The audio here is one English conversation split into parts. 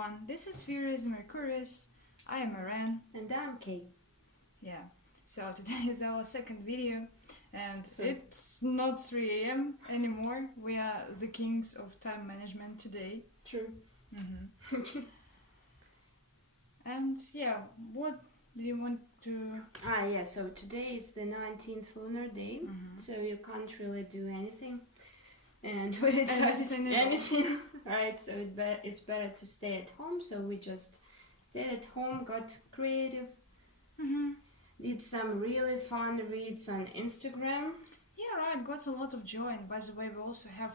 everyone, this is Furious Mercurius. I am Irene. And I'm Kei. Yeah, so today is our second video and it's not 3 a.m. anymore. We are the kings of time management today. True. And yeah, what do you want to... So today is the 19th lunar day, so you can't really do anything. And we decided anything, right? So it's better to stay at home. So we just stayed at home, got creative, did some really fun reads on Instagram. Yeah, right. Got a lot of joy. And by the way, we also have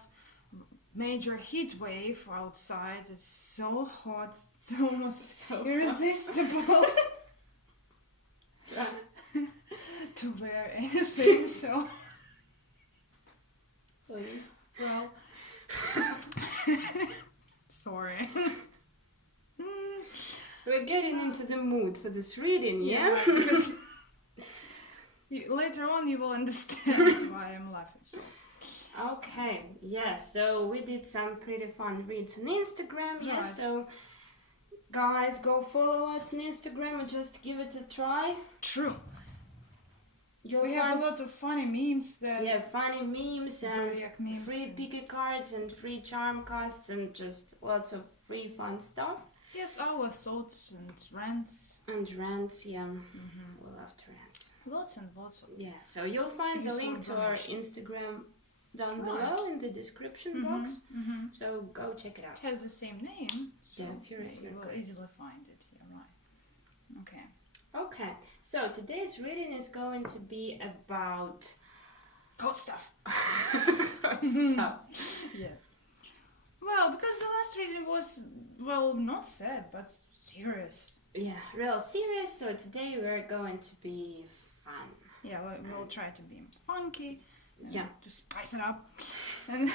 major heat wave outside. It's so hot. It's almost so irresistible to wear anything. So, Please. well, sorry. We're getting into the mood for this reading, yeah? Because later on you will understand why I'm laughing. So. Okay, yeah, so we did some pretty fun reads on Instagram, yeah, Right. so guys, go follow us on Instagram and just give it a try. True. You'll We have a lot of funny memes that... Yeah, funny memes and Zodiac memes free and- picky cards and free charm casts and just lots of free fun stuff. Yes, our thoughts and rants. And rants, yeah, we love to rant. Lots and lots of... Yeah, so you'll find the Useful link to our information. Instagram down Right. below in the description box, so go check it out. It has the same name, so Yeah, Furious you will Mercurius. easily find it. Yeah, right. Okay. Okay, so today's reading is going to be about Hot stuff. stuff. Yes. Well, because the last reading was, well, not sad, but serious. Yeah, real serious, so today we're going to be fun. Yeah, we'll try to be funky. And Yeah. to spice it up. And,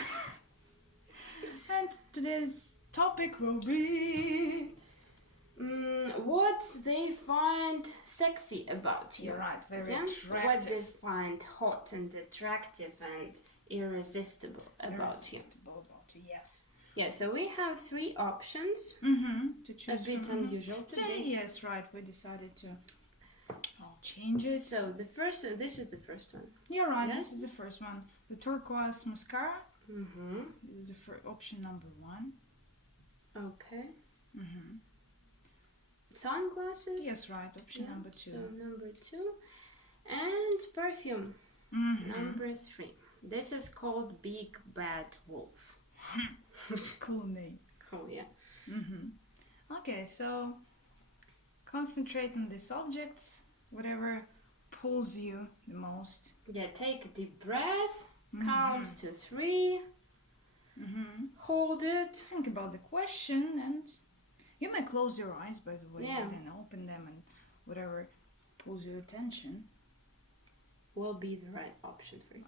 and today's topic will be... What they find sexy about you. You're right, very Yeah? attractive. What they find hot and attractive and irresistible about you. Irresistible about you, yes. Yeah, so we have 3 options. To A choose bit from. unusual today. Yes, right, we decided to... I'll change it. So this is the first one. You're right, Yes? this is the first one. The turquoise mascara. Mm-hmm. This is the option number 1. Okay. Sunglasses. Yes, right, option Yeah, number 2. So number 2. And perfume. Number 3. This is called Big Bad Wolf. Cool name. Oh yeah. Okay, so concentrate on these objects, whatever pulls you the most. Yeah, take a deep breath, count to 3, hold it. Think about the question, and you may close your eyes, by the way, Yeah. and then open them, and whatever pulls your attention. Will be the right option for you.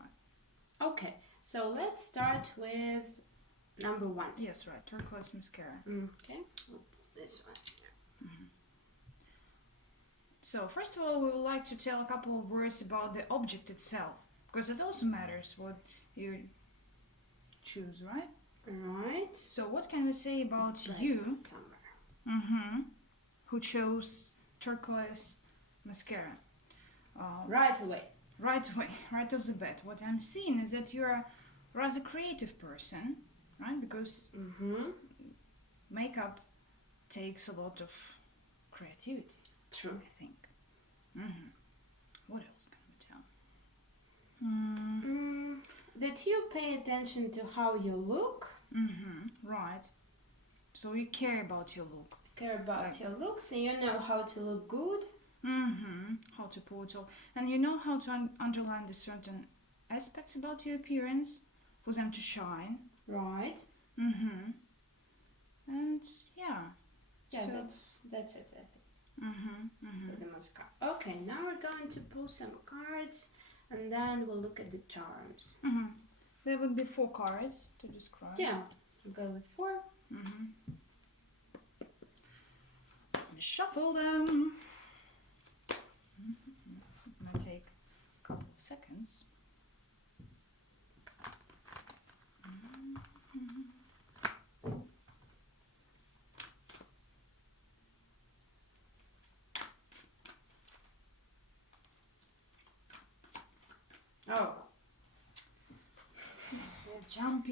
Okay, so let's start with number 1. Yes, right, turquoise mascara. Okay, this one. So, first of all, we would like to tell a couple of words about the object itself, because it also matters what you choose, right? Right. So, what can we say about Bright you, summer. who chose turquoise mascara? Right away. Right away, right off the bat, what I'm seeing is that you're a rather creative person, right? Because makeup takes a lot of creativity. True. I think. What else can we tell? That you pay attention to how you look, Right. So you care about your look. care about Like- your looks, and you know how to look good. How to pull it off. And you know how to underline the certain aspects about your appearance for them to shine. Right. And yeah. Yeah, So- that's it, I think. With the mascara. Okay, now we're going to pull some cards, and then we'll look at the charms. There would be 4 cards to describe. Yeah, we'll go with 4. Shuffle them. It might take a couple of seconds.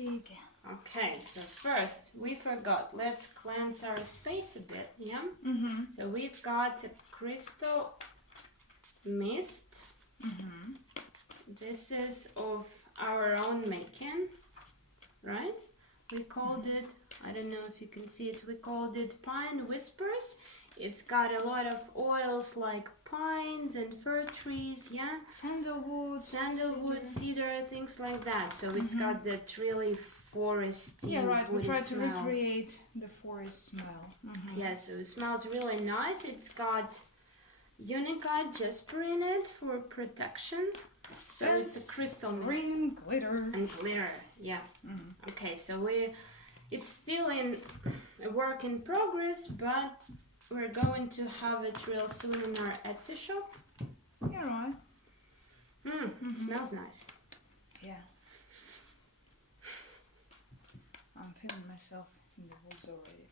pee again. Okay, so first we forgot. Let's cleanse our space a bit. Yeah. So we've got a crystal mist. This is of our own making, right? We called it, I don't know if you can see it, we called it Pine Whispers. It's got a lot of oils like pines and fir trees, yeah? Sandalwood, cedar, things like that. So it's got that really foresty, yeah, right. We try to smell. recreate the forest smell. Yeah, so it smells really nice. It's got Unicide Jasper in it for protection. So it's a crystal mist. Green glitter. And glitter, yeah. Okay, so it's still in a work in progress, but we're going to have it real soon in our Etsy shop. Yeah, right. Smells nice. Yeah. I'm feeling myself in the woods already.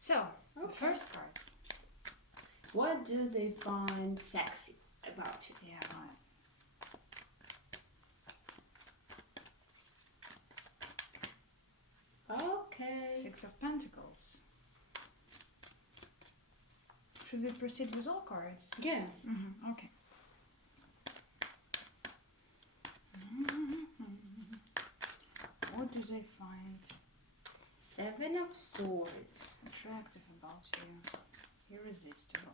So, the first card. What do they find sexy about you? Yeah, right. Okay. Six of Pentacles. Should we proceed with all cards? Yeah. Okay. What do they find Seven of Swords. attractive about you? Irresistible.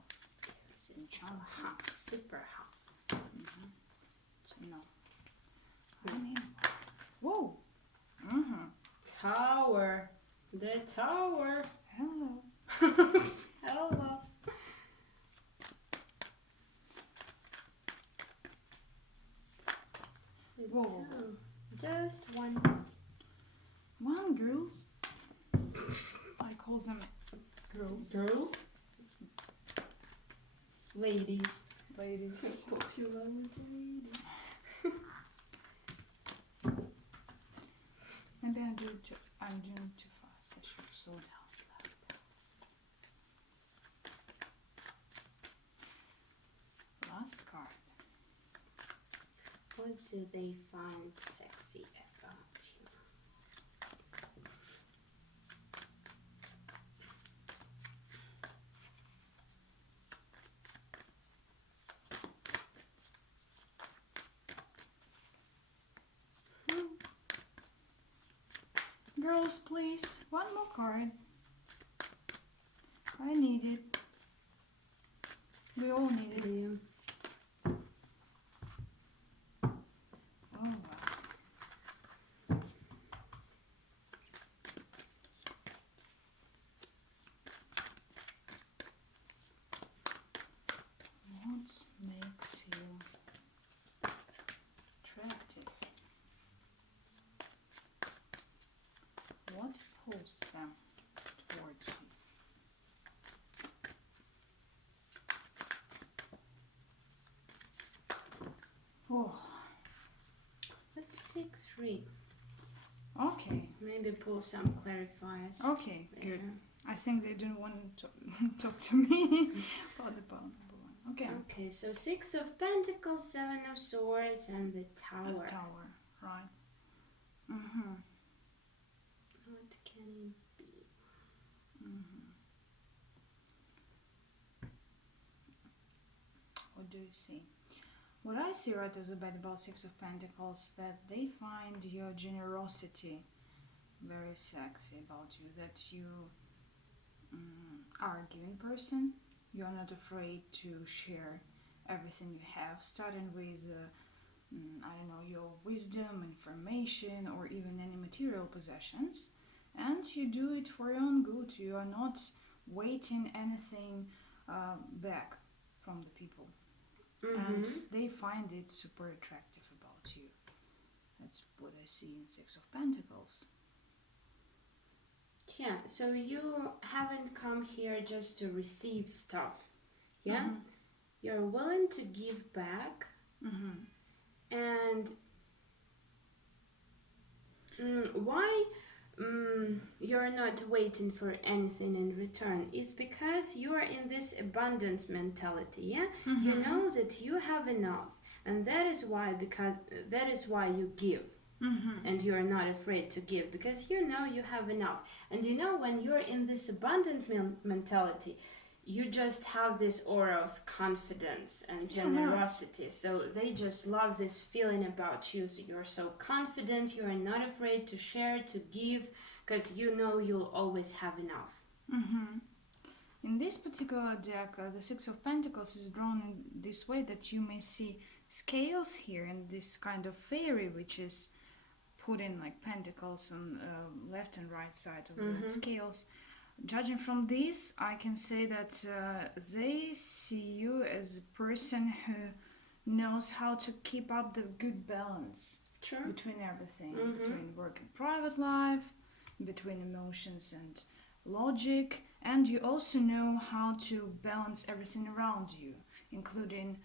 Enchanting. Hot. Super hot. No. I mean, whoa. Tower. The tower. Hello. Hello. Whoa. Just one. One, girls. I call them girls. Girls? Ladies. Ladies. Popular with ladies. Maybe I'm doing too fast. I should slow down. Last card. What do they find sexy about you? Girls, please. One more card. I need it. We all need it. Yeah. Oh, wow. What makes you attractive? What pulls them towards you? Oh, Let's take three. okay. Maybe pull some clarifiers. Okay, good. later. I think they didn't want to talk to me about the bottom one. Okay. Okay, so Six of Pentacles, Seven of Swords, and the Tower. A tower, right. What can it be? What do you see? What I see right off the bat about Six of Pentacles, that they find your generosity very sexy about you, that you are a giving person. You're not afraid to share everything you have, starting with I don't know, your wisdom, information, or even any material possessions, and you do it for your own good. You are not waiting anything back from the people, and they find it super attractive about you. That's what I see in Six of Pentacles. Yeah, so you haven't come here just to receive stuff, yeah? You're willing to give back, and why you're not waiting for anything in return. It's because you are in this abundance mentality. Yeah, you know that you have enough, and that is why you give. And you're not afraid to give because you know you have enough. And you know, when you're in this abundant mentality, you just have this aura of confidence and generosity. So they just love this feeling about you. So you're so confident, you're not afraid to share, to give, because you know you'll always have enough. In this particular deck, the Six of Pentacles is drawn in this way that you may see scales here and this kind of fairy which is put in like pentacles on left and right side of the scales. Judging from this, I can say that they see you as a person who knows how to keep up the good balance between everything, between work and private life, between emotions and logic, and you also know how to balance everything around you, including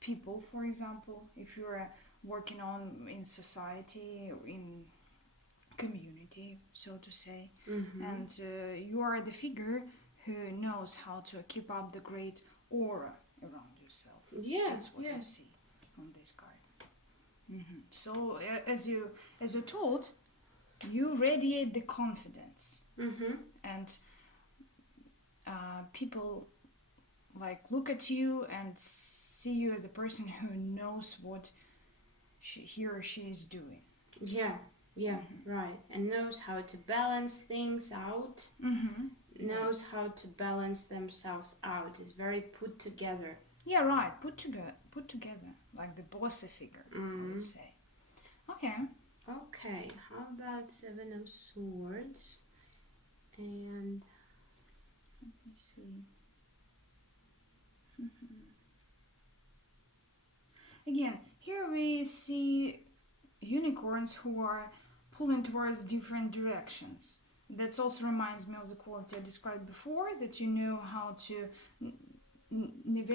people, for example, if you're working on in society, in community, so to say, and you are the figure who knows how to keep up the great aura around yourself. That's what I see on this card. So as you're told, you radiate the confidence, and people like look at you and see you as a person who knows what he or she is doing. Right. And knows how to balance things out, knows how to balance themselves out, is very put together. Yeah, right, put together, like the bossy figure, I would say. Okay, how about Seven of Swords? And let me see. Again, here we see unicorns who are pulling towards different directions. That also reminds me of the quality I described before, that you know how to end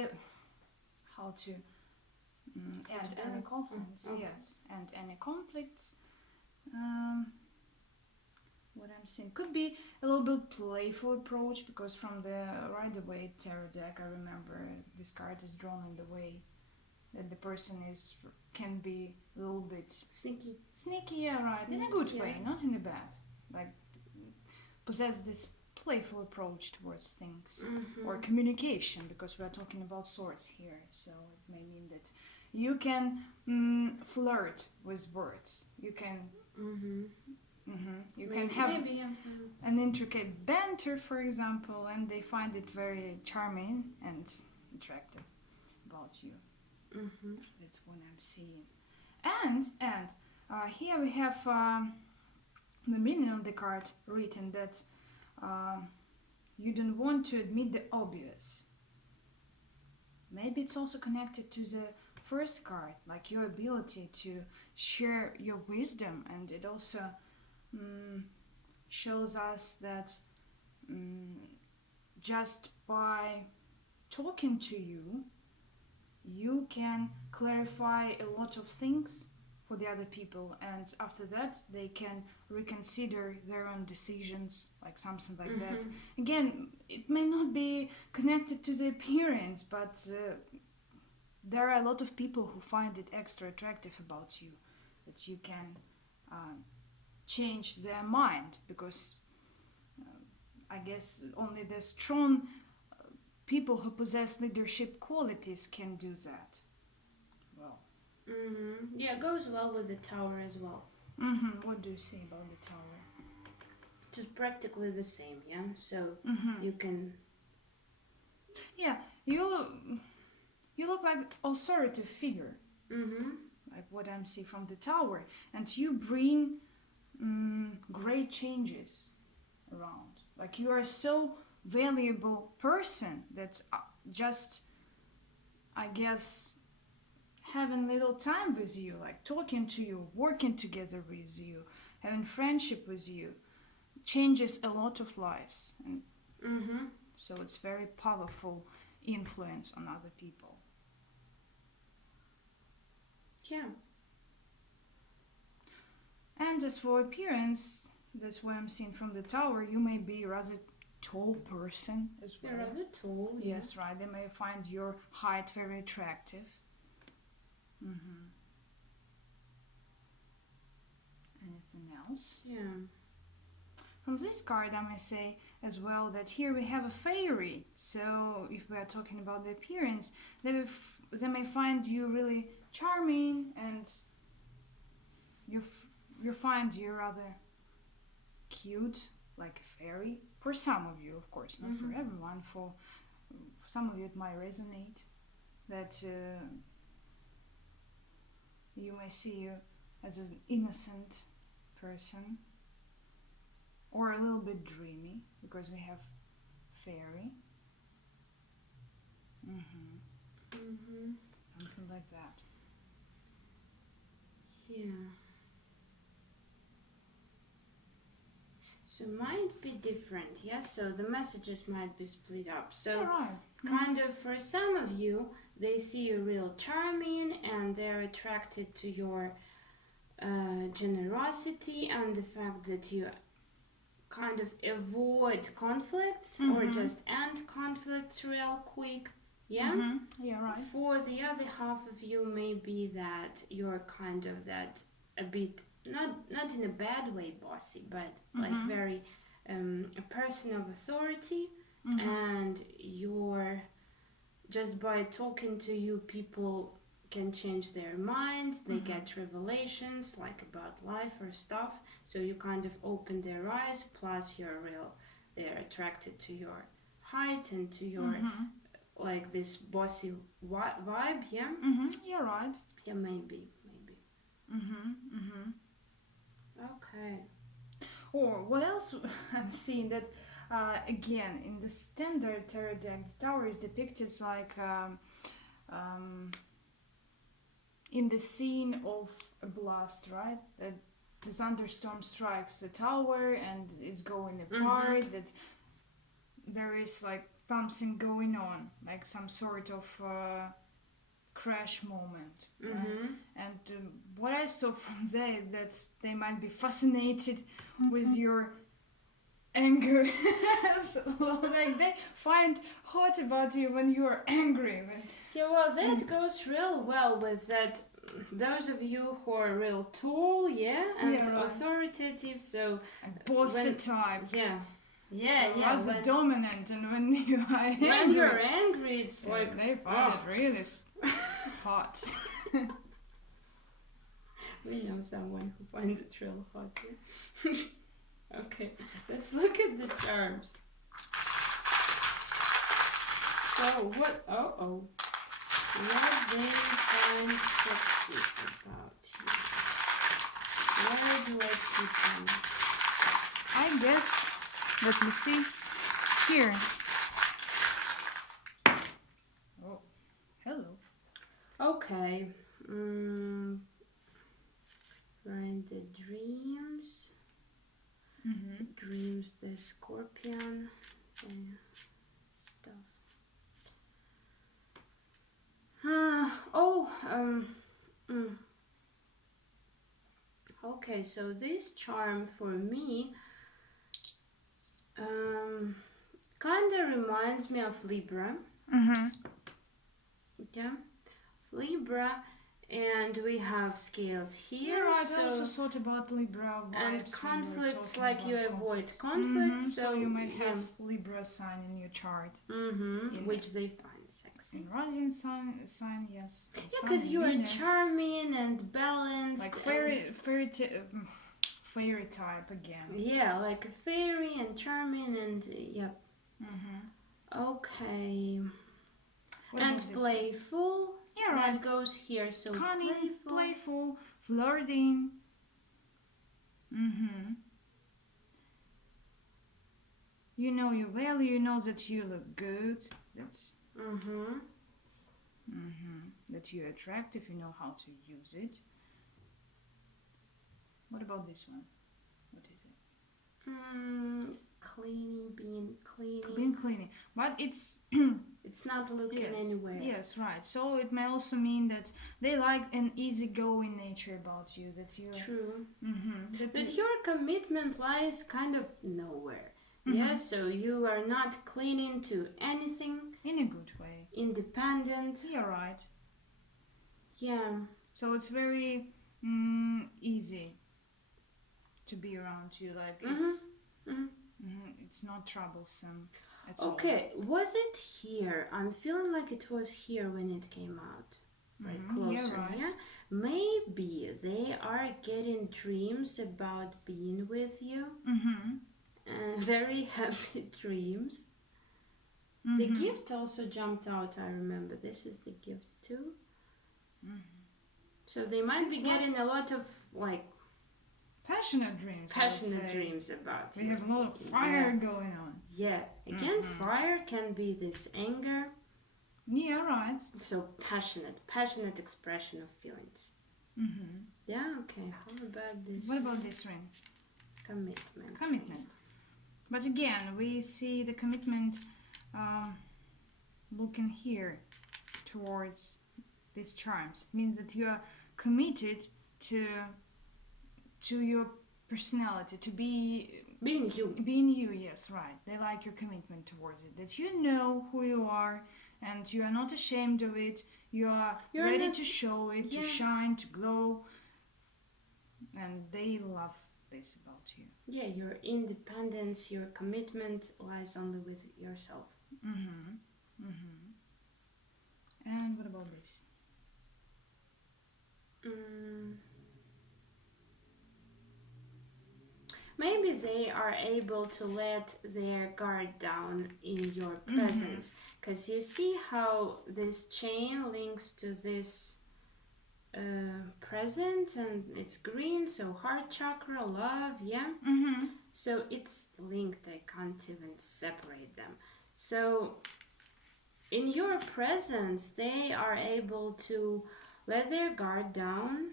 any conflicts. Yes, and any conflicts. What I'm saying could be a little bit playful approach, because from the Rider-Waite tarot deck, I remember this card is drawn in the way that the person can be a little bit sneaky, yeah, right, in a good way, not in a bad, like possess this playful approach towards things, or communication, because we are talking about swords here, so it may mean that you can flirt with words, you can can have an intricate banter, for example, and they find it very charming and attractive about you. That's what I'm seeing. And here we have the meaning of the card written that you don't want to admit the obvious. Maybe it's also connected to the first card, like your ability to share your wisdom, and it also shows us that just by talking to you, you can clarify a lot of things for the other people, and after that they can reconsider their own decisions, like something like that. Again, it may not be connected to the appearance, but there are a lot of people who find it extra attractive about you, that you can change their mind, because I guess only the strong people who possess leadership qualities can do that. Well. Yeah, it goes well with the Tower as well. What do you say about the Tower? Just practically the same, yeah? So you can... Yeah, you look like authoritative figure. Like what I'm seeing from the Tower. And you bring great changes around. Like you are so valuable person that just, I guess, having little time with you, like talking to you, working together with you, having friendship with you, changes a lot of lives, and so it's very powerful influence on other people. Yeah. And as for appearance, That's what I'm seeing from the tower. You may be a rather tall person as well. You're rather tall. Yes, right. They may find your height very attractive. Anything else? Yeah. From this card, I may say as well that here we have a fairy. So if we are talking about the appearance, they may find you really charming, and you find you rather cute, like a fairy. For some of you, of course, not for everyone. For some of you, it might resonate that you may see you as an innocent person, or a little bit dreamy, because we have fairy. Something like that. Yeah. So might be different, yeah? So the messages might be split up. So kind of for some of you, they see you real charming and they're attracted to your generosity and the fact that you kind of avoid conflicts or just end conflicts real quick. Yeah? Yeah, right. For the other half of you, maybe that you're kind of that a bit, not in a bad way bossy, but like very a person of authority, and you're just by talking to you, people can change their minds, they get revelations like about life or stuff, so you kind of open their eyes, plus they're attracted to your height and to your like this bossy vibe, yeah? Yeah, right. Yeah, maybe. Okay. Or what else I'm seeing that again in the standard tarot deck, the tower is depicted like in the scene of a blast, right? That the thunderstorm strikes the tower and is going apart. That there is like something going on, like some sort of crash moment. Right? And what I saw from there, that they might be fascinated with your anger. So, like they find hot about you when you are angry. Yeah, well, that goes real well with that. Those of you who are real tall, and authoritative, so bossy type. Yeah, as a dominant, and when you are angry, when you're angry, it's like they find it really hot. We know someone who finds it real hot. Yeah? Okay, let's look at the charms. So what? What they find sexy about you? Where do I keep them? I guess. Let me see. Here. Oh, hello. Okay. Find the dreams. Dreams, the scorpion, stuff. Okay, so this charm for me kind of reminds me of Libra. Yeah, Libra, and we have scales here. Yeah, I also thought about Libra vibes and conflicts, like you avoid conflict, so you might have Libra sign in your chart, which they find sexy. In rising sign, yes. Yeah, because you are charming and balanced, like fairy type again. Yeah, like a fairy and charming and yep. Okay. And playful. Yeah, right. That goes here. So cunning, playful, flirting. You know your value. You know that you look good. That's. That you're attractive. You know how to use it. What about this one? What is Cleaning, being cleaning. Being cleaning. But it's it's not looking anywhere. Yes, right. So it may also mean that they like an easygoing nature about you. That you. True. That your commitment lies kind of nowhere. Yeah, so you are not clinging to anything. In a good way. Independent. You're right. Yeah. So it's very easy to be around you. Like it's not troublesome at all. Okay, was it here? I'm feeling like it was here when it came out. Right, closer. Yeah, right. Yeah. Maybe they are getting dreams about being with you. Very happy dreams. The gift also jumped out, I remember. This is the gift too. So they might be getting a lot of like passionate dreams. Passionate dreams about we have a lot of fire going on. Yeah. Again, fire can be this anger. Yeah, right. So passionate expression of feelings. Yeah, okay. How about this? What about this ring? Commitment. But again, we see the commitment looking here towards these charms. It means that you are committed to your personality, to being you. Being you, yes, right. They like your commitment towards it. That you know who you are and you are not ashamed of it. You're ready to show it, to shine, to glow. And they love this about you. Yeah, your independence, your commitment lies only with yourself. And what about this? Maybe they are able to let their guard down in your presence. Because you see how this chain links to this present, and it's green, so heart chakra, love, yeah? So it's linked, I can't even separate them. So in your presence, they are able to let their guard down,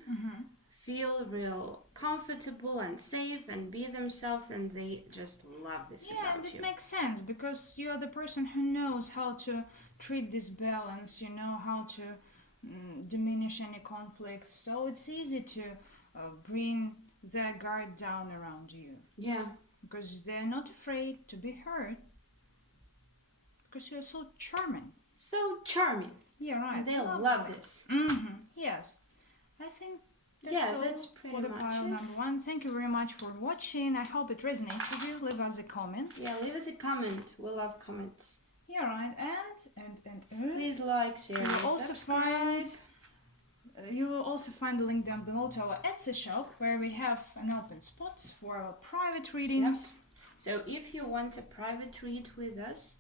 feel real comfortable and safe and be themselves, and they just love this about you. Yeah, it makes sense because you're the person who knows how to treat this balance, you know how to diminish any conflicts, so it's easy to bring their guard down around you. Yeah. Because they're not afraid to be hurt because you're so charming. So charming. Yeah, right. And they love this. Yes. I think that's pretty for the much pile it. number 1. Thank you very much for watching. I hope it resonates with you. Leave us a comment. Yeah, leave us a comment. We love comments. Yeah, right. And please like, share, and subscribe. You will also find the link down below to our Etsy shop where we have an open spot for our private readings. So if you want a private read with us.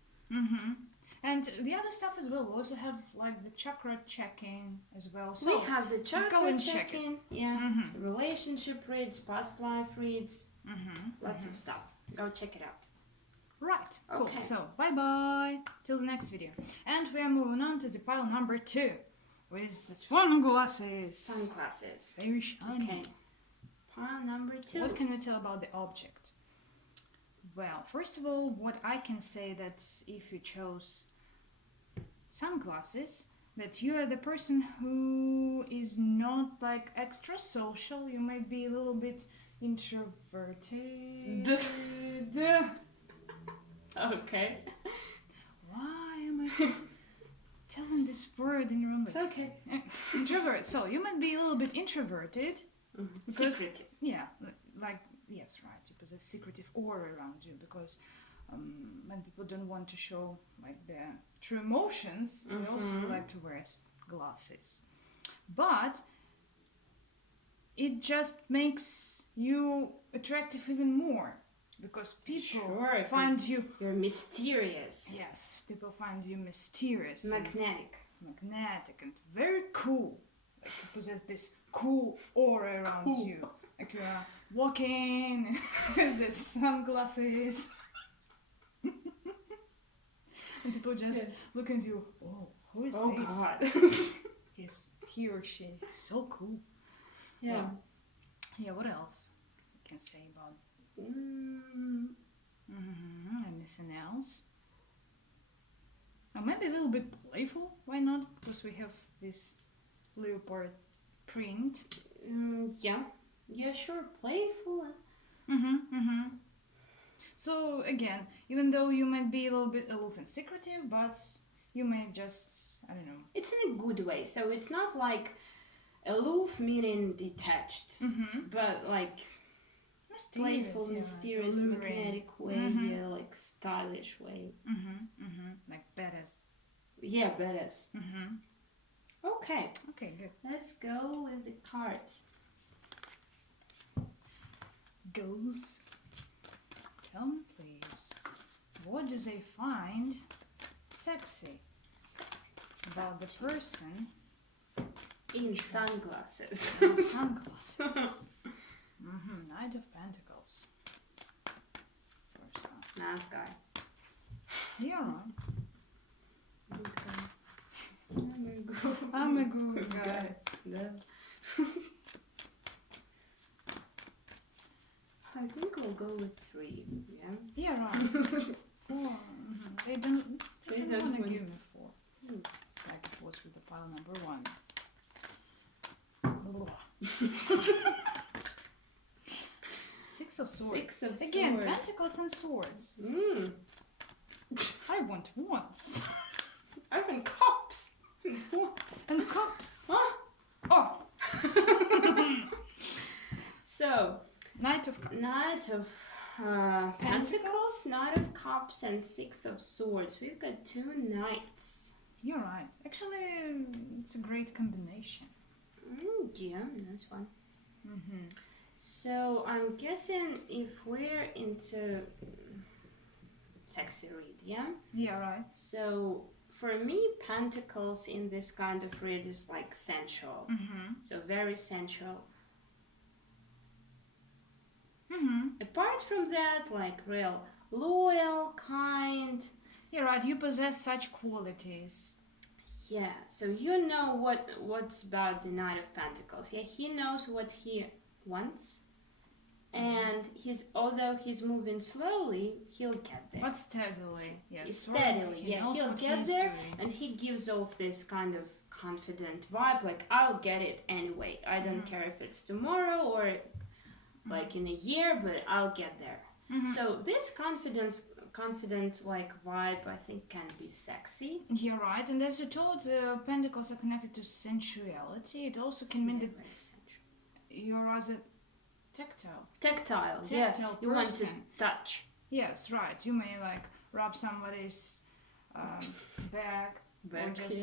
And the other stuff as well. We also have like the chakra check-in as well. So we have the chakra check-in. Yeah. Relationship reads, past life reads. Lots of stuff. Go check it out. Right. Cool. So bye bye. Till the next video. And we are moving on to the pile number 2. With sunglasses. Sunglasses. Very shiny. Okay. Pile number 2. What can you tell about the object? Well, first of all, what I can say that if you chose sunglasses, that you are the person who is not like extra social. You might be a little bit introverted. Okay. Why am I telling this word in wrong way? It's okay. Introvert. So you might be a little bit introverted. Because, secretive. Yeah, like, yes, right. You possess secretive aura around you because when people don't want to show like their true emotions, they also like to wear glasses. But it just makes you attractive even more because people find you're mysterious. Yes, people find you mysterious, magnetic and very cool. Like you possess this cool aura around you. Like you are walking with the sunglasses. And people just look at you. Oh, who is this? God. He or she is so cool. Yeah. Yeah, what else I can say about Anything else? Or maybe a little bit playful. Why not? Because we have this leopard print. Yeah. Yeah, sure. Playful. So again, even though you might be a little bit aloof and secretive, but you may just, I don't know. It's in a good way. So it's not like aloof meaning detached, but like playful, mysterious, magnetic way, like stylish way. Like badass. Yeah, badass. Okay. Okay, good. Let's go with the cards. Goes. Tell me, please, what do they find sexy about the person in sunglasses? Sunglasses. Knight of Pentacles. First one. Nice guy. You're on. Good guy. I'm a good guy. I think we'll go with 3. Yeah. Yeah, right. 4. They don't want to give me 4. Like it was with the pile number 1. 6 of Swords. 6 of Again, Swords. Pentacles and Swords. I want wands. I want cups. What? And cups. Huh? Oh. So, Knight of Cups. Knight of Pentacles, Knight of Cups, and 6 of Swords. We've got 2 knights. You're right. Actually, it's a great combination. Yeah, nice one. So, I'm guessing if we're into sexy read, yeah? Yeah, right. So, for me, Pentacles in this kind of read is like sensual. So, very sensual. Apart from that, like real loyal, kind. Yeah, right. You possess such qualities. Yeah, so you know what's about the Knight of Pentacles. Yeah, he knows what he wants, and although he's moving slowly, he'll get there. But steadily, yes. Steadily, yeah, he'll get there, and he gives off this kind of confident vibe, like I'll get it anyway. I don't care if it's tomorrow or like in a year, but I'll get there. So this confident like vibe, I think, can be sexy. You're right, and as you told, Pentacles are connected to sensuality. It also can mean that you're rather tactile. Tactile, yeah. You want to touch. Yes, right. You may like rub somebody's back or just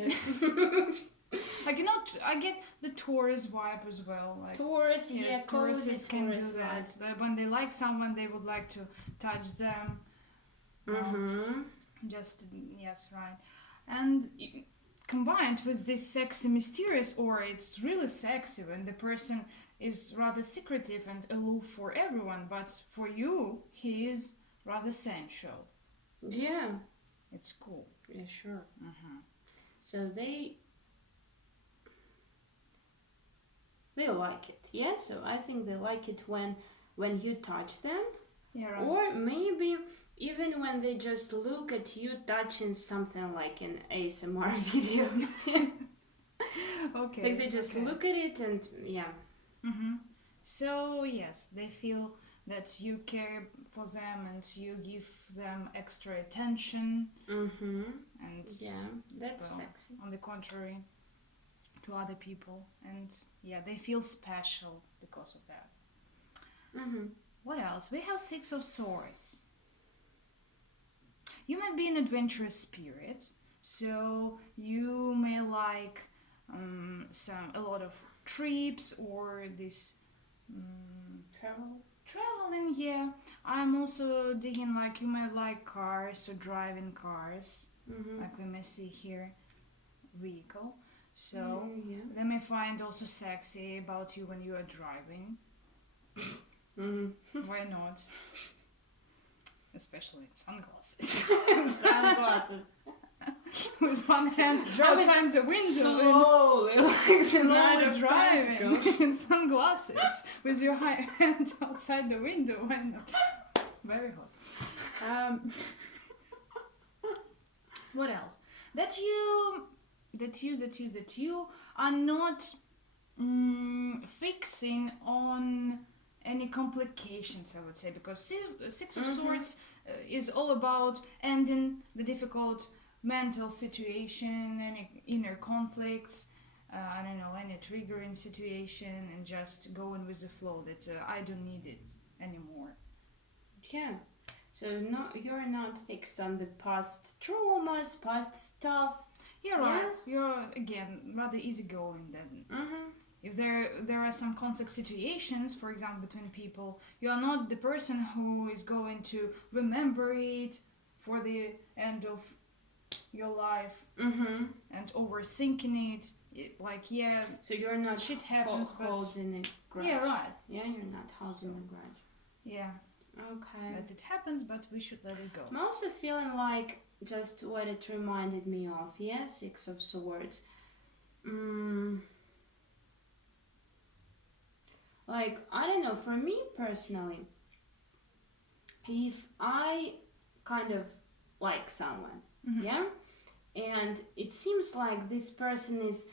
like, you know, I get the Taurus vibe as well. Like Taurus, yes, Tauruses can do that. When they like someone, they would like to touch them. Just yes, right. And combined with this sexy, mysterious aura, it's really sexy when the person is rather secretive and aloof for everyone, but for you, he is rather sensual. Yeah. It's cool. Yeah, sure. So they like it, yeah? So I think they like it when you touch them. Yeah, right. Or maybe even when they just look at you touching something like in ASMR videos. Okay. Like they just look at it and yeah. So yes, they feel that you care for them and you give them extra attention. And yeah, that's sexy. On the contrary, to other people, and yeah, they feel special because of that. What else? We have 6 of Swords. You might be an adventurous spirit, so you may like a lot of trips or this traveling. Yeah, I'm also digging like you might like cars or driving cars, like we may see here, vehicle. So they may find also sexy about you when you are driving. Why not? Especially in sunglasses. Sunglasses. With one hand outside the window. Slowly, like slowly driving in sunglasses with your hand outside the window. And very hot. What else? That you are not fixing on any complications, I would say, because Six of Swords is all about ending the difficult mental situation, any inner conflicts, I don't know, any triggering situation, and just going with the flow that I don't need it anymore. Yeah. So you're not fixed on the past traumas, past stuff. Yeah, right. Yeah? You're, again, rather easygoing then. If there are some conflict situations, for example, between people, you are not the person who is going to remember it for the end of your life and overthinking it. So you're not shit happens, holding a grudge. Yeah, right. Yeah, you're not holding a grudge. Yeah. Okay. But it happens, but we should let it go. I'm also feeling like just what it reminded me of. Yeah, Six of Swords. Like, I don't know, for me personally, if I kind of like someone, yeah, and it seems like this person is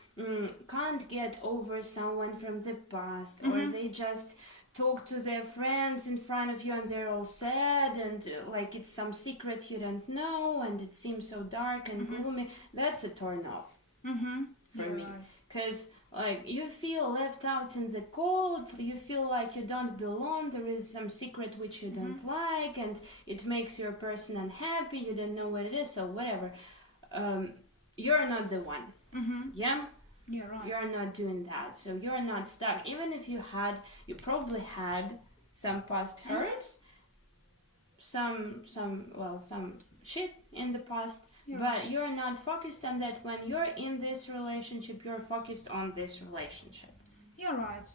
can't get over someone from the past, or they just talk to their friends in front of you and they're all sad, and like it's some secret you don't know, and it seems so dark and gloomy, that's a turn off for me. Because like you feel left out in the cold, you feel like you don't belong, there is some secret which you don't like, and it makes your person unhappy, you don't know what it is, so whatever. You're not the one. Yeah? Yeah, right. You're not doing that, so you're not stuck. Even if you probably had some past hurts, some shit in the past, but you're not focused on that. When you're in this relationship, you're focused on this relationship. Yeah, right.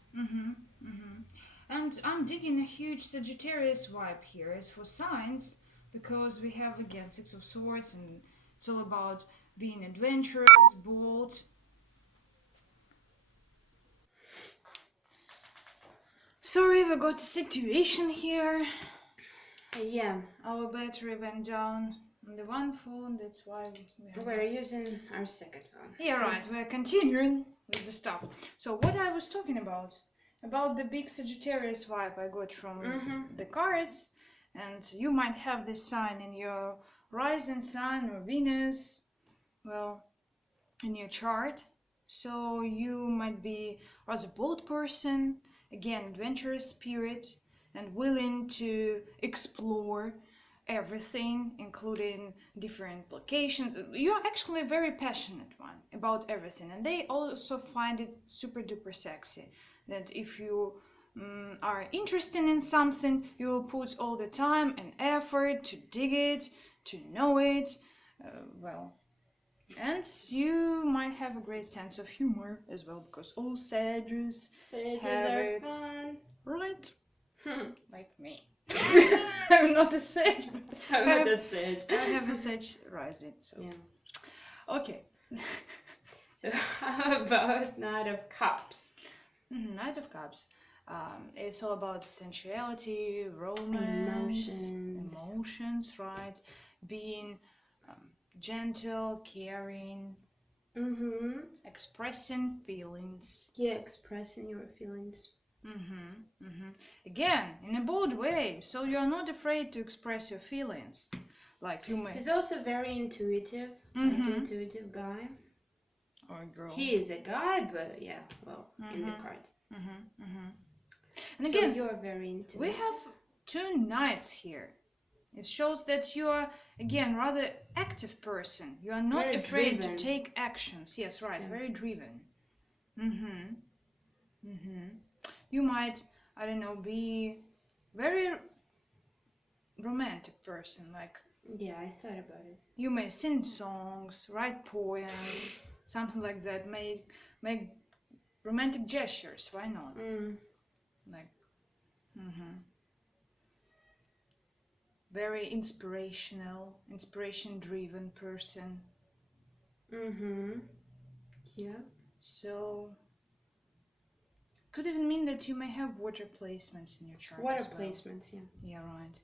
And I'm digging a huge Sagittarius vibe here as for signs, because we have again Six of Swords, and it's all about being adventurous, bold. Sorry, we got a situation here. Yeah. Our battery went down on the one phone, that's why we're using our second phone. Yeah, right, we're continuing with the stuff. So what I was talking about the big Sagittarius vibe I got from the cards, and you might have this sign in your rising sun or Venus, well, in your chart. So you might be as a bold person, again, adventurous spirit, and willing to explore everything, including different locations. You're actually a very passionate one about everything, and they also find it super duper sexy. That if you are interested in something, you will put all the time and effort to dig it, to know it, and you might have a great sense of humor as well, because all Sages are fun. Right? Like me. I'm not a Sage, but I'm not a Sage. I have a Sage rising, so yeah. Okay. So how about Knight of Cups? Knight of Cups. It's all about sensuality, romance, emotions, right? Being gentle, caring, expressing feelings. Yeah, expressing your feelings. Again, in a bold way, so you're not afraid to express your feelings. Like you may. He's also very intuitive, like intuitive guy. Or a girl. He is a guy, but yeah, well, in the card. And again, so you're very intuitive. We have two knights here. It shows that you are, again, rather active person. You are not very afraid driven. to take actions. Yes, right, very driven. You might, I don't know, be very romantic person. Like, yeah, I thought about it. You may sing songs, write poems, something like that. Make romantic gestures. Why not? Like, very inspiration-driven person. Yeah. So, could even mean that you may have water placements in your chart. Water as well. placements, yeah. Yeah, right.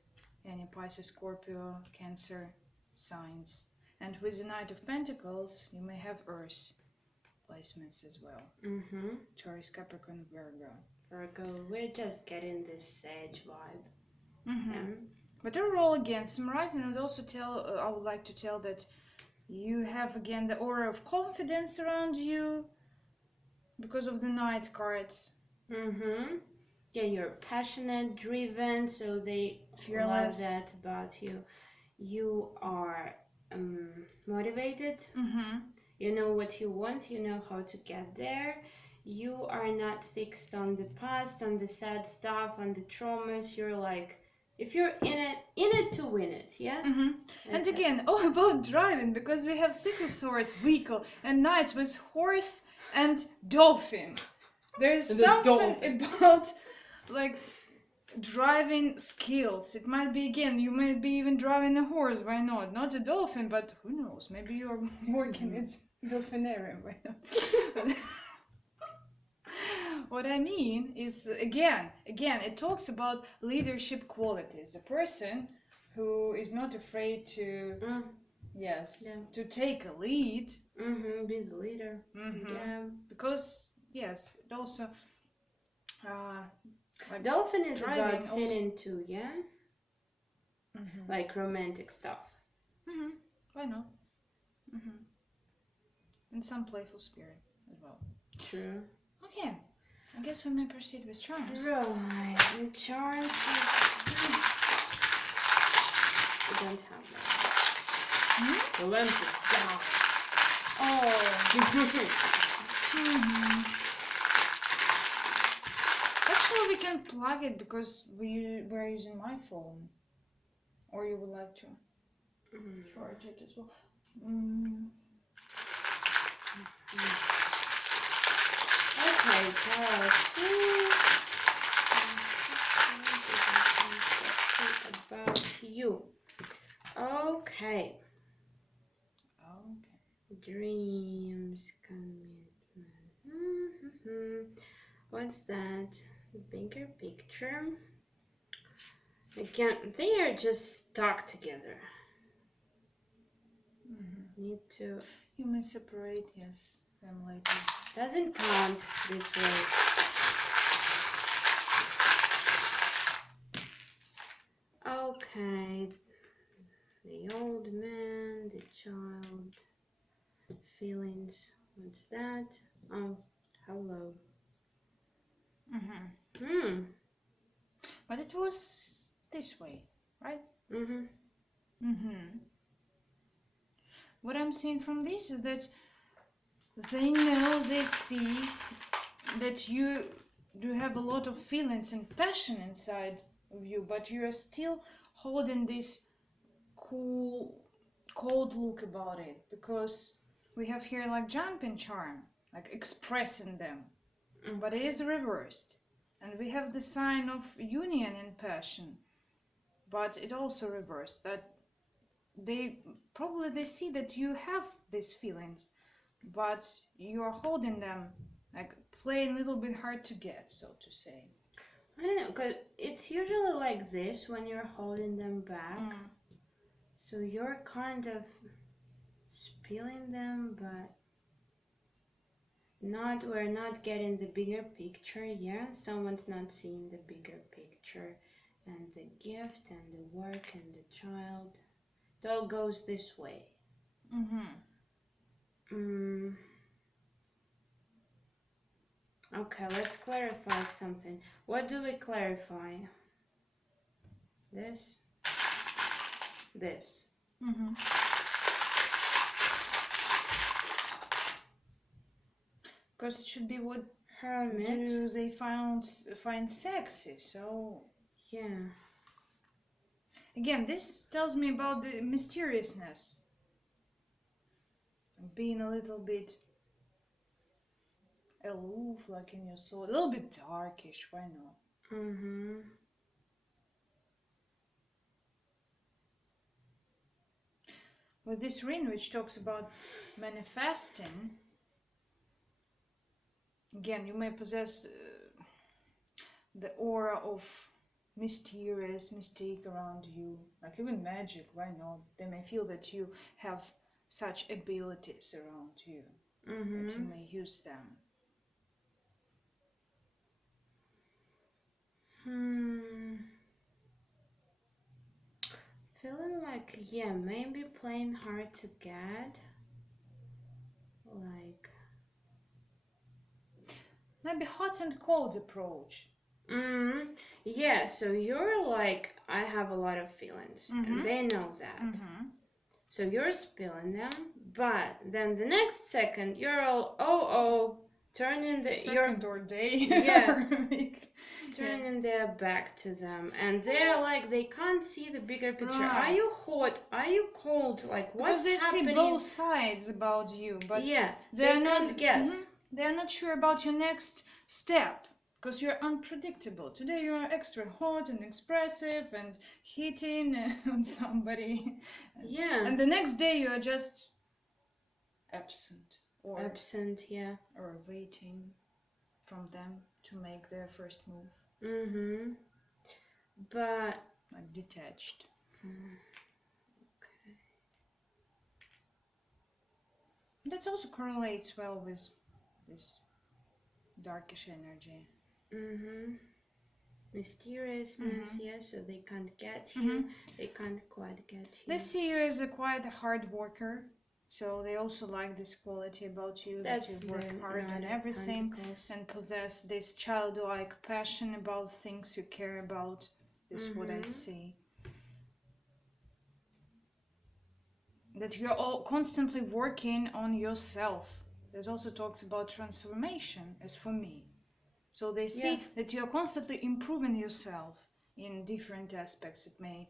Any Pisces, Scorpio, Cancer signs. And with the Knight of Pentacles, you may have Earth placements as well. Mm-hmm. Taurus, Capricorn, Virgo. Virgo, we're just getting this sage vibe. Mm-hmm. Yeah. But overall, again, summarizing, I'd also I would like to tell that you have, again, the aura of confidence around you because of the Knight cards. Mm-hmm. Yeah, you're passionate, driven, so they Fearless. love that about you. You are motivated. Mm-hmm. You know what you want, you know how to get there. You are not fixed on the past, on the sad stuff, on the traumas. You're like, if you're in it to win it, yeah? Mm-hmm. And again, all about driving, because we have Cyclosaurus, vehicle, and Knights with horse and dolphin. There's something about, like, driving skills. It might be, again, you might be even driving a horse, why not? Not a dolphin, but who knows? Maybe you're working in dolphinarium right now. What I mean is, again, it talks about leadership qualities. A person who is not afraid to, to take a lead. Mm-hmm, be the leader. Mm-hmm. Yeah. Because, yes, it also... like Dolphin is about sinning too, yeah? Mm-hmm. Like romantic stuff. Mm-hmm. Why not? Mm-hmm. And some playful spirit as well. True. Okay, I guess we may proceed with charms. Right, the charms is... We don't have that. The lamp is down. Mm-hmm. Actually, we can plug it because we're using my phone. Or you would like to charge it as well. Okay, about you. Okay. Dreams, commitment. What's that? Bigger picture. Again, they are just stuck together. Need to. You may separate, yes, them later. Doesn't count this way. Okay. The old man, the child, feelings. What's that? Oh, hello. But it was this way, right? What I'm seeing from this is that they know, they see that you do have a lot of feelings and passion inside of you, but you are still holding this cool, cold look about it, because we have here like jumping charm, like expressing them, but it is reversed. And we have the sign of union and passion, but it also reversed, that they see that you have these feelings, but you are holding them, like playing a little bit hard to get, so to say. I don't know, because it's usually like this when you're holding them back. So you're kind of spilling them, but we're not getting the bigger picture. Yeah, someone's not seeing the bigger picture, and the gift and the work and the child. It all goes this way. Okay, let's clarify something. What do we clarify? This. Because it should be what Hermit. do they find sexy, so... Yeah. Again, this tells me about the mysteriousness. Being a little bit aloof, like in your soul. A little bit darkish, why not? With this ring, which talks about manifesting, again, you may possess the aura of mysterious, mystique around you, like even magic, why not? They may feel that you have such abilities around you, that you may use them. Feeling like, yeah, maybe playing hard to get. Like... maybe hot and cold approach. Yeah, so you're like, I have a lot of feelings, and they know that. So you're spilling them, but then the next second you're all turning the second or day. Yeah. Turning their back to them, and they're like, they can't see the bigger picture. Right. Are you hot? Are you cold? Like, what's because they happening? see both sides about you, but yeah, they're they not can't guess. They're not sure about your next step because you're unpredictable. Today you are extra hot and expressive and hitting on somebody. Yeah. And the next day you are just absent. Yeah. Or waiting from them to make their first move. But like detached. Okay. That also correlates well with this darkish energy. Mysteriousness, yeah, so they can't get you. They can't quite get you. They see you as a quite hard worker, so they also like this quality about you, that you work hard on everything and possess this childlike passion about things you care about. This is what I see. That you're all constantly working on yourself. That also talks about transformation, as for me. So they see that you're constantly improving yourself in different aspects. It may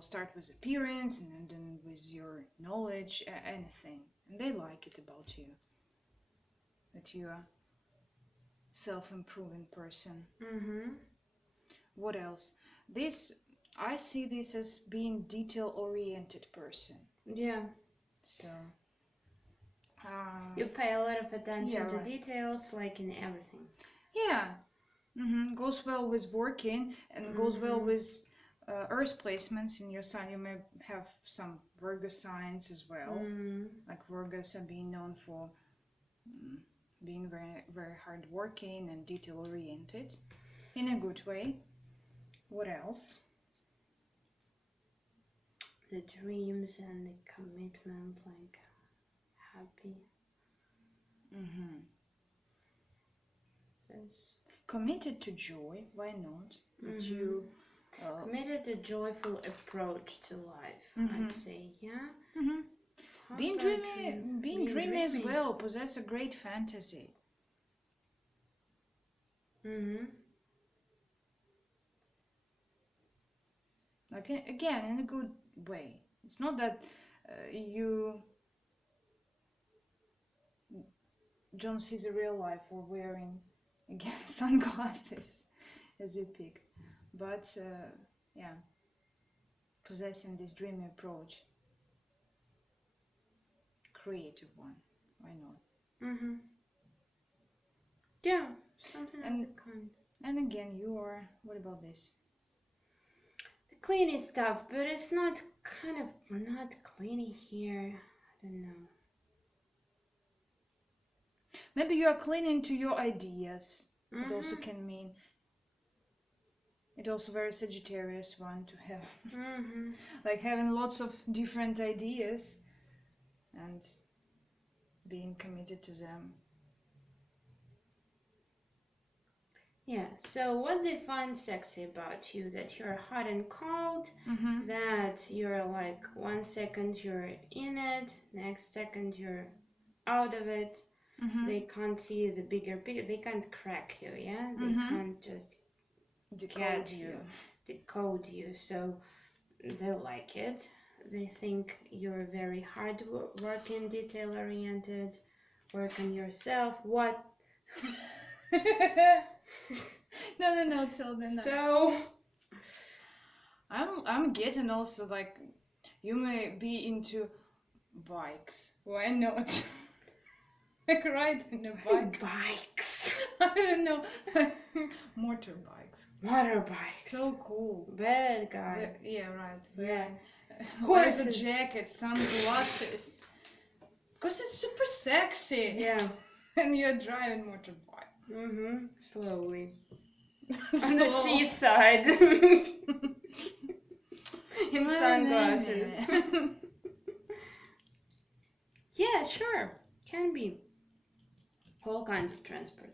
start with appearance and then with your knowledge, anything. And they like it about you. That you are self-improving person. What else? I see this as being detail-oriented person. Yeah. So... you pay a lot of attention to details, like in everything. Yeah. Goes well with working and goes well with earth placements in your sign. You may have some Virgo signs as well. Like Virgos are being known for being very, very hardworking and detail oriented in a good way. What else? The dreams and the commitment, like happy. Committed to joy, why not? That you committed to joyful approach to life, I'd say, yeah. Being dreamy as well, possess a great fantasy. Like again, in a good way. It's not that you don't see the real life or wearing again sunglasses as you picked, but yeah, possessing this dreamy approach, creative one, why not? Yeah, something of the kind. And again, you are, what about this? The cleaning stuff, but it's not not cleaning here. I don't know. Maybe you are clinging to your ideas. It also can mean. It also very Sagittarius one to have, like having lots of different ideas and being committed to them. Yeah, so what they find sexy about you, that you're hot and cold, that you're like 1 second you're in it, next second you're out of it. They can't see the bigger picture, they can't crack you, yeah? They can't just decode you, so they like it. They think you're very hard working, detail oriented, work on yourself. What? No, tell them. So I'm getting also like you may be into bikes. Why not? Like riding a bike. Bikes. I don't know. Motorbikes. Motorbikes. So cool. Bad guy. Yeah, right. Yeah. Wears a jacket, sunglasses. Because it's super sexy. Yeah. And you're driving motorbike. Slowly. On the seaside. In sunglasses. Yeah, sure. Can be. All kinds of transport.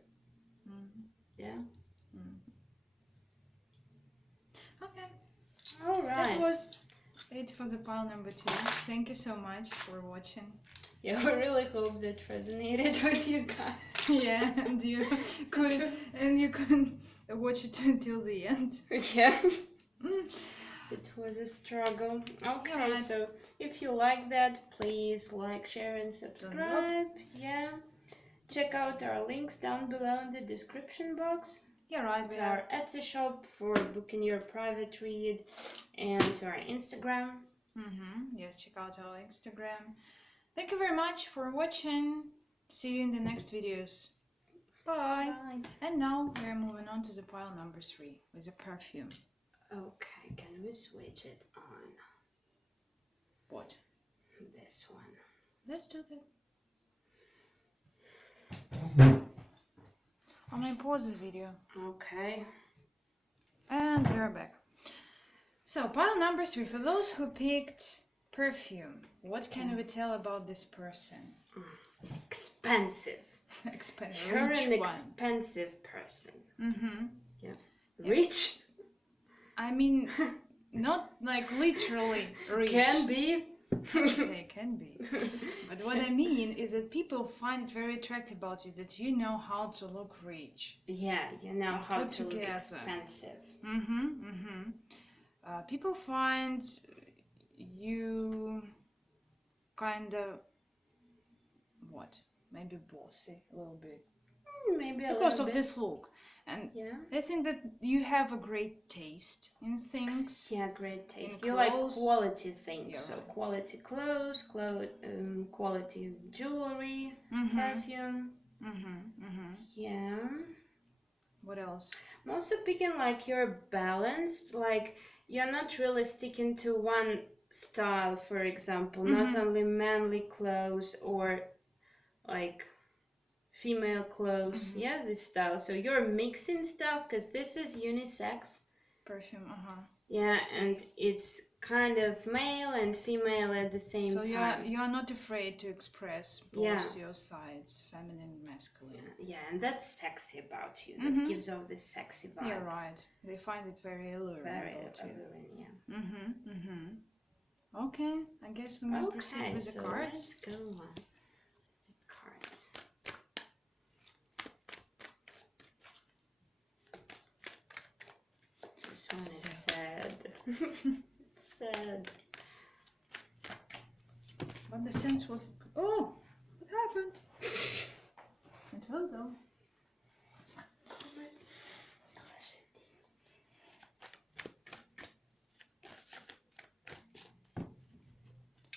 Yeah. Okay. All right. That was it for the pile number 2. Thank you so much for watching. Yeah, we really hope that resonated with you guys. Yeah, and you could watch it until the end. Yeah. It was a struggle. Okay, Right. so if you like that, please like, share, and subscribe. Yeah. Check out our links down below in the description box. Yeah, right. To our Etsy shop for booking your private read, and to our Instagram. Yes, check out our Instagram. Thank you very much for watching. See you in the next videos. Bye. Bye. And now we're moving on to the pile number 3 with a perfume. Okay, can we switch it on? What? This one. Let's do that. I'm gonna pause the video. Okay. And we're back. So, pile number 3. For those who picked perfume, what can we tell about this person? Expensive. Expensive. You're Rich an one. expensive person. Yeah. Rich? I mean, not like literally rich. Can be. They can be. But what I mean is that people find it very attractive about you that you know how to look rich. Yeah, you know And how put to look together. expensive. People find you kind of what? Maybe bossy a little bit. Maybe a Because little of bit. this look. And Yeah. they think that you have a great taste in things. Yeah, great taste. In You like clothes. quality things, Yeah, so right. quality clothes, quality jewelry, perfume. Yeah. What else? I'm also picking like you're balanced, like you're not really sticking to one style, for example, not only manly clothes or like female clothes. Yeah, this style. So you're mixing stuff because this is unisex. Perfume, Yeah, and it's kind of male and female at the same So time. you are not afraid to express both your sides, feminine and masculine. Yeah, and that's sexy about you. That gives off this sexy vibe. Yeah, right. They find it very alluring Very about you. alluring, yeah. Okay, I guess we may proceed with so the cards. let's go on. The cards. This one is sad. Sad. But the sense was... Oh! What happened? It will go.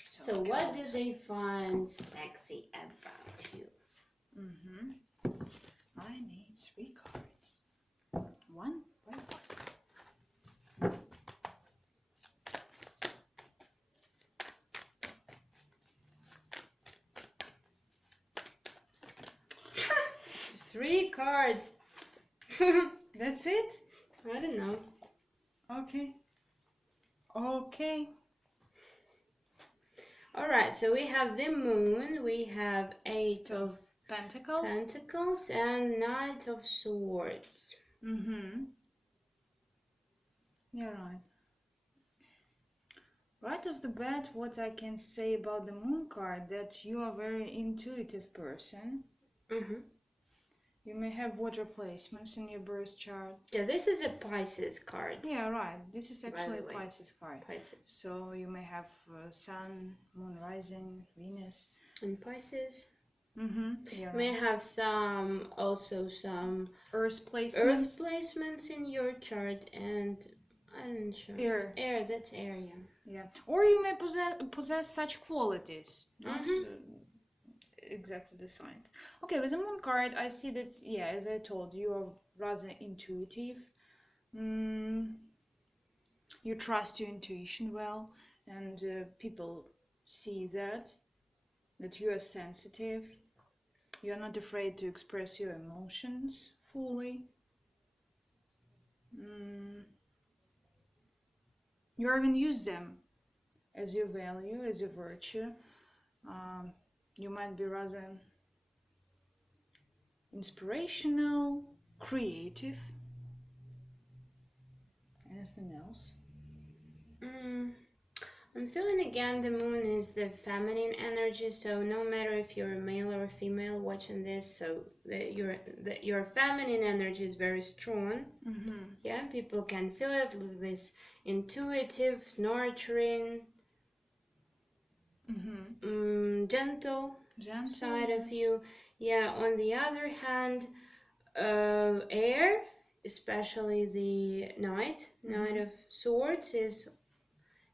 So what do they find sexy about you? I need 3 cards. One by one. Three cards. That's it? I don't know. Okay. Okay. Alright, so we have the moon, we have 8 of Pentacles. and Knight of Swords. Yeah, right. Right off the bat, what I can say about the moon card, that you are a very intuitive person. You may have water placements in your birth chart. Yeah, this is a Pisces card. Yeah, right. This is actually a way. Pisces card. Pisces. So you may have Sun, Moon rising, Venus. And Pisces. Yeah, May right. have some Earth placements. Earth placements in your chart, and I'm not sure. Air, that's air, yeah. Yeah. Or you may possess such qualities. exactly the signs. Okay, with the moon card, I see that, yeah, as I told you, are rather intuitive. You trust your intuition well, and people see that you are sensitive. You're not afraid to express your emotions fully. You even use them as your value, as your virtue. You might be rather inspirational, creative. Anything else? I'm feeling again the moon is the feminine energy, so no matter if you're a male or a female watching this, so your feminine energy is very strong. Yeah, people can feel it with this intuitive, nurturing, gentle side of you. Yeah, on the other hand, air, especially the Knight of Swords,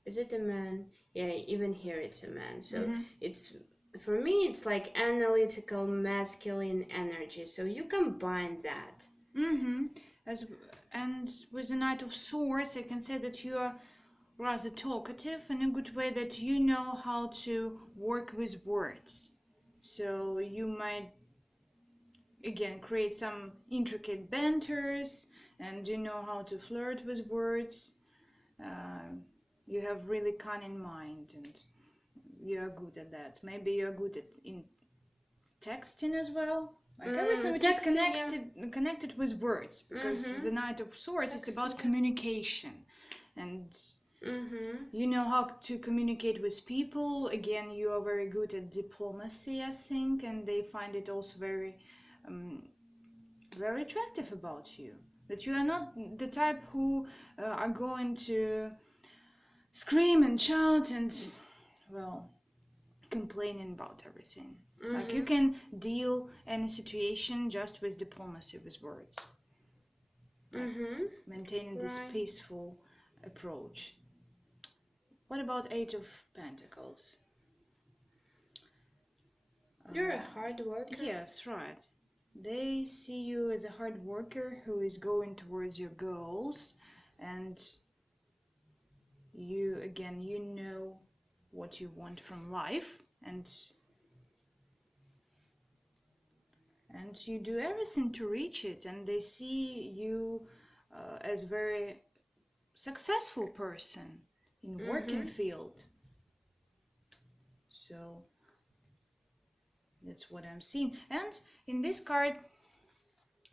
is it a man? Yeah, even here it's a man. So it's, for me, it's like analytical masculine energy. So you combine that. And with the Knight of Swords, I can say that you are rather talkative in a good way, that you know how to work with words. So you might, again, create some intricate banters, and you know how to flirt with words. You have really cunning mind, and you are good at that. Maybe you're good at in texting as well. Like everything which is connected with words, because the Knight of Swords is about communication, and you know how to communicate with people. Again, you are very good at diplomacy, I think, and they find it also very very attractive about you. That you are not the type who are going to scream and shout and, well, complaining about everything. Like you can deal any situation just with diplomacy, with words. Maintaining this peaceful approach. What about Eight of Pentacles? You're a hard worker. Yes, right. They see you as a hard worker who is going towards your goals, and you, again, you know what you want from life, and you do everything to reach it, and they see you as a very successful person in working field. So that's what I'm seeing. And in this card,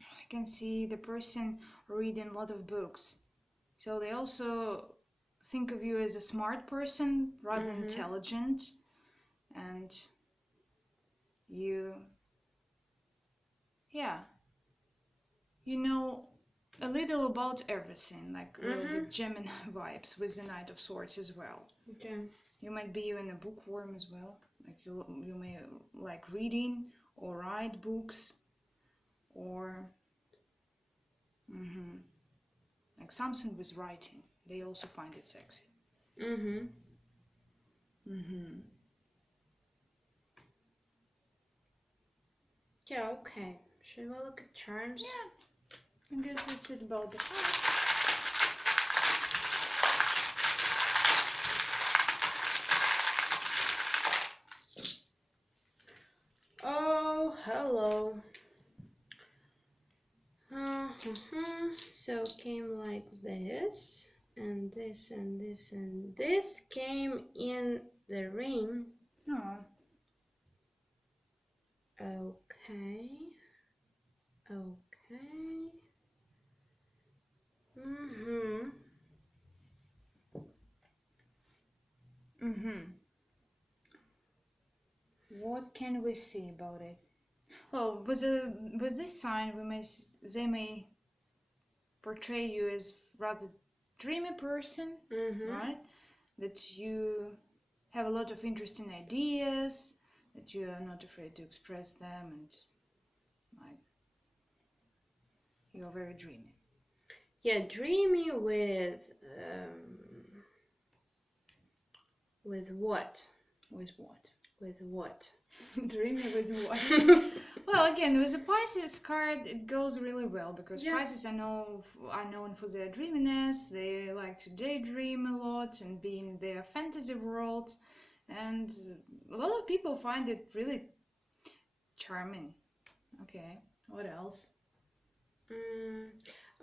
I can see the person reading a lot of books. So they also think of you as a smart person, rather intelligent, and you, you know a little about everything, like a little bit Gemini vibes with the Knight of Swords as well. Okay. You might be even a bookworm as well. Like you may like reading or write books, or like something with writing. They also find it sexy. Yeah, okay. Should we look at charms? Yeah. I guess that's it about the Oh, hello. So came like this, and this, and this, and this came in the ring. Oh. Okay. What can we see about it? Well, with this sign, they may portray you as rather dreamy person, right? That you have a lot of interesting ideas, that you are not afraid to express them, and like you are very dreamy. Yeah, dreamy with what? With what? With what? Dreamy with what? Well, again, with the Pisces card, it goes really well because Pisces are known for their dreaminess. They like to daydream a lot and be in their fantasy world, and a lot of people find it really charming. Okay, what else?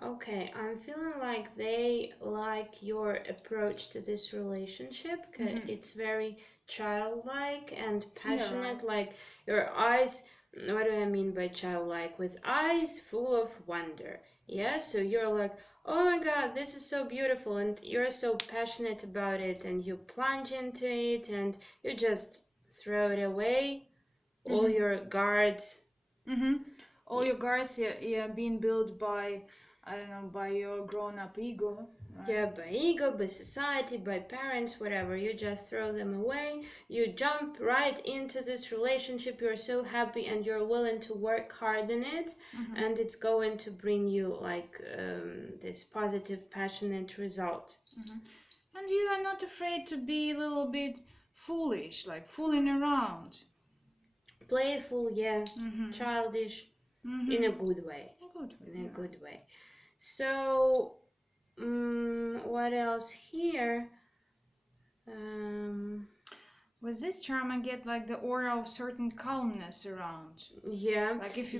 Okay, I'm feeling like they like your approach to this relationship. It's very childlike and passionate. Like your eyes, what do I mean by childlike? With eyes full of wonder. Yeah, so you're like, oh my god, this is so beautiful, and you're so passionate about it, and you plunge into it, and you just throw it away. All your guards. All your guards, being built by, I don't know, by your grown-up ego. Right? Yeah, by ego, by society, by parents, whatever. You just throw them away. You jump right into this relationship. You're so happy and you're willing to work hard in it. And it's going to bring you like this positive, passionate result. And you are not afraid to be a little bit foolish, like fooling around. Playful, yeah. Childish. In a good way. In a good way. So, what else here? With this charm, I get like the aura of certain calmness around. Yeah. Like if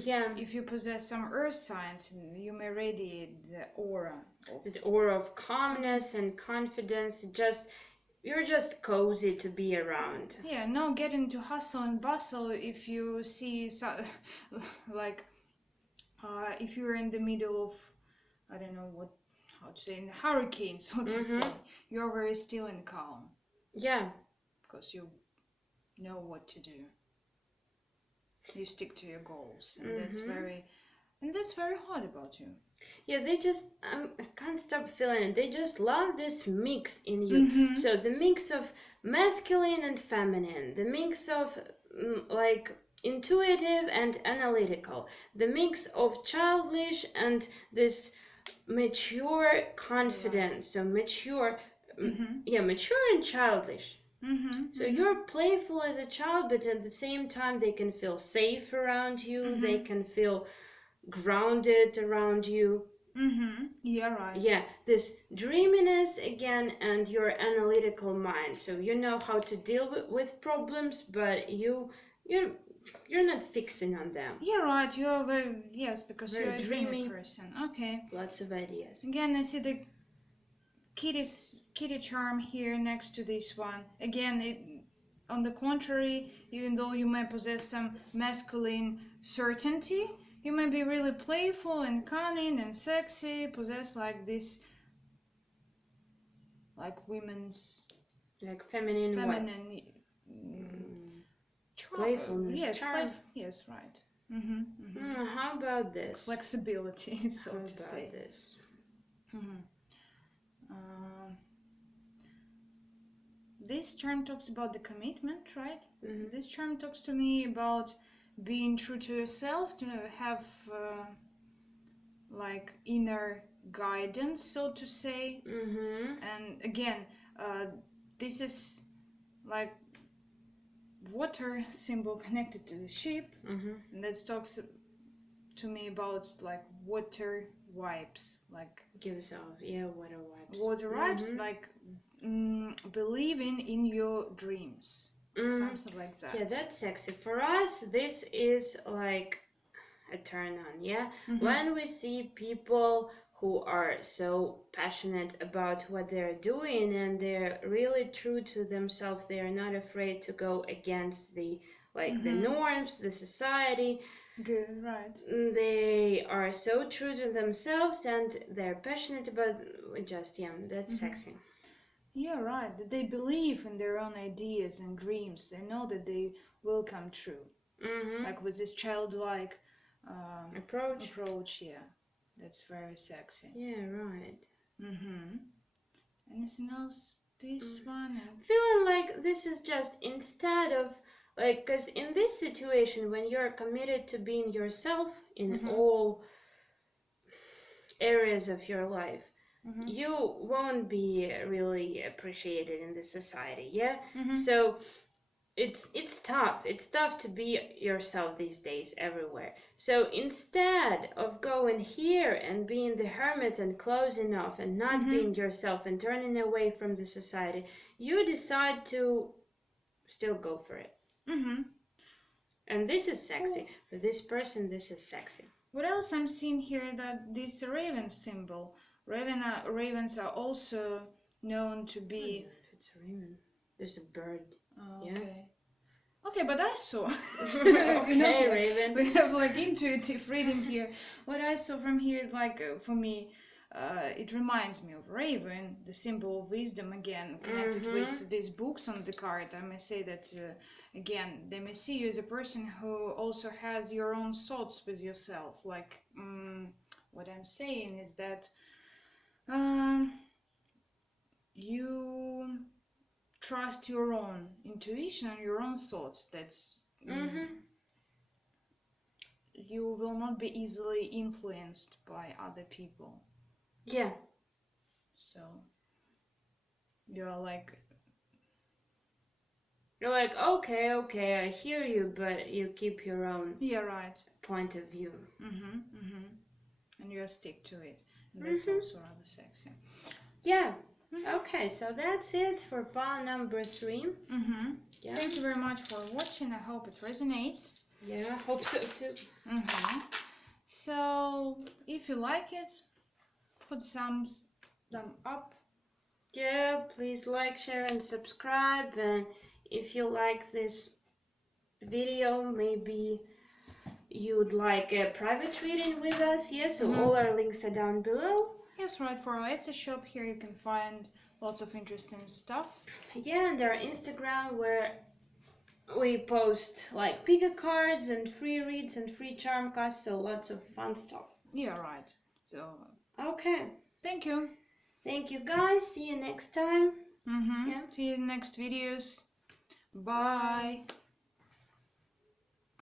you possess some earth signs, you may radiate the aura. The aura of calmness and confidence. You're just cozy to be around. Yeah, no get into hustle and bustle if you see like if you're in the middle of, I don't know how to say, in a hurricane, so to say, you're very still and calm. Yeah. Because you know what to do. You stick to your goals, and that's very hard about you. Yeah, they just, I can't stop feeling it. They just love this mix in you. So the mix of masculine and feminine, the mix of like intuitive and analytical, the mix of childish and this mature confidence. So mature, mature and childish. So you're playful as a child, but at the same time they can feel safe around you. They can feel grounded around you. Yeah, right. Yeah, this dreaminess again, and your analytical mind. So you know how to deal with problems, but you're not fixing on them. Yeah, right. You're because you're a dreamy person. Okay. Lots of ideas. Again, I see the kitty charm here next to this one. Again, on the contrary, even though you may possess some masculine certainty, you may be really playful and cunning and sexy, possess like this, like women's, like feminine playfulness, yes, charm. Yes, right. How about this? Flexibility, so to say. How about this? This charm talks about the commitment, right? This charm talks to me about being true to yourself, to have like inner guidance, so to say. And again, this is like water symbol connected to the ship, and that talks to me about like water wipes, like gives off, water wipes. Water wipes, like believing in your dreams. Something like that. Yeah, that's sexy. For us, this is like a turn on, When we see people who are so passionate about what they're doing and they're really true to themselves, they are not afraid to go against the the norms, the society. Good, right. They are so true to themselves and they're passionate about that's sexy. Yeah, right. That they believe in their own ideas and dreams. They know that they will come true. Like with this childlike approach, yeah. That's very sexy. Yeah, right. Anything else? This one? Feeling like this is just instead of because in this situation, when you're committed to being yourself in all areas of your life, you won't be really appreciated in the society, So it's tough. It's tough to be yourself these days everywhere. So instead of going here and being the hermit and closing off and not being yourself and turning away from the society, you decide to still go for it. And this is sexy. For this person, this is sexy. What else I'm seeing here, that this raven symbol. Ravens are also known to be... I don't know if it's a raven. There's a bird. Oh, Yeah. okay. Okay, but I saw... Okay, raven. We have like intuitive reading here. What I saw from here, like for me, it reminds me of raven, the symbol of wisdom, again, connected with these books on the card. I may say that, again, they may see you as a person who also has your own thoughts with yourself. Like, what I'm saying is that you trust your own intuition and your own thoughts. That's you will not be easily influenced by other people. Yeah. So you're like, okay, I hear you, but you keep your own point of view. And you stick to it. And that's also rather sexy. Yeah. Okay, so that's it for pile number 3. Yeah. Thank you very much for watching. I hope it resonates. Yeah, I hope so too. So if you like it, put some thumb up. Yeah, please like, share and subscribe. And if you like this video, maybe you'd like a private reading with us. Yes, so all our links are down below. Yes, right, for our Etsy shop here you can find lots of interesting stuff. Yeah, and our Instagram where we post like pick cards and free reads and free charm casts, so lots of fun stuff. Yeah, right. So okay. Thank you. Thank you guys. See you next time. Yeah. See you in the next videos. Bye.